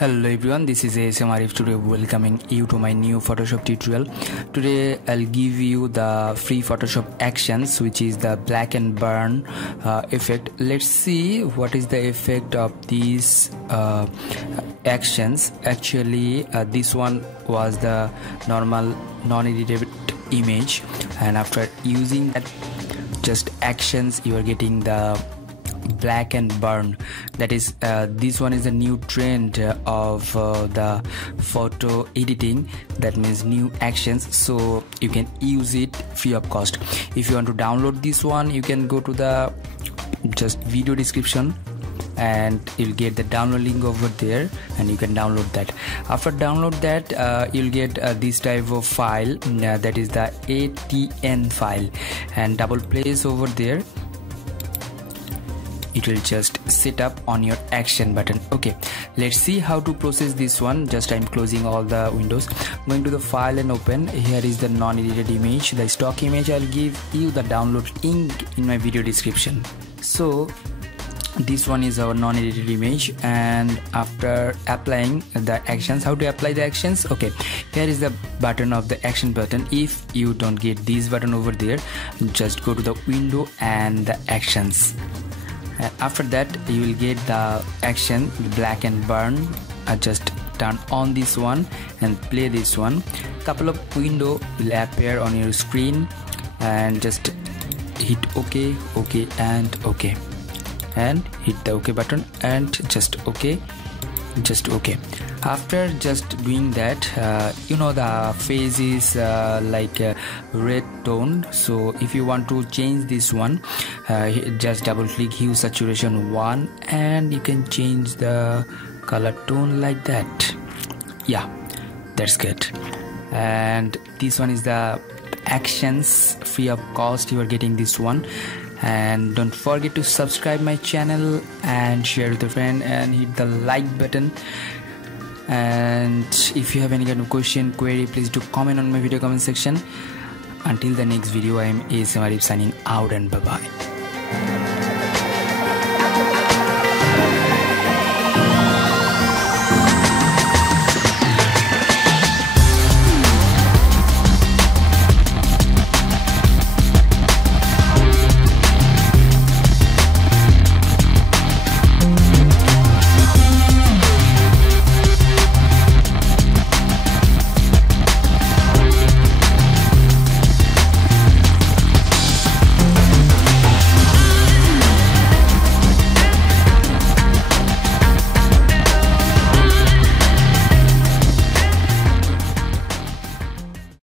Hello everyone, this is ASM Arif today welcoming you to my new Photoshop tutorial. Today I'll give you the free Photoshop actions, which is the black and burn effect. Let's see what is the effect of these actions. Actually this one was the normal non-edited image, and after using that just actions you are getting the black and burn. That is this one is a new trend of the photo editing. That means new actions, so you can use it free of cost. If you want to download this one, you can go to the just video description and you'll get the download link over there and you can download that. After download that you'll get this type of file, that is the ATN file, and double place over there. It will just sit up on your action button. Okay, let's see how to process this one. Just I'm closing all the windows, going to the file and open. Here is the non-edited image, the stock image. I'll give you the download link in my video description. So this one is our non-edited image, and after applying the actions, how to apply the actions? Okay, here is the button of the action button. If you don't get this button over there, just go to the window and the actions. After that you will get the action black and burn. Just turn on this one and play this one. Couple of window will appear on your screen, and just hit OK, OK and OK, and hit the OK button and just OK. After just doing that, the face is like red tone. So if you want to change this one, just double click hue saturation 1 and you can change the color tone like that. Yeah, that's good. And this one is the actions free of cost. You are getting this one. And don't forget to subscribe my channel and share with a friend and hit the like button. And if you have any kind of question, query, please do comment on my video comment section. Until the next video, I am ASM Arif signing out, and bye bye.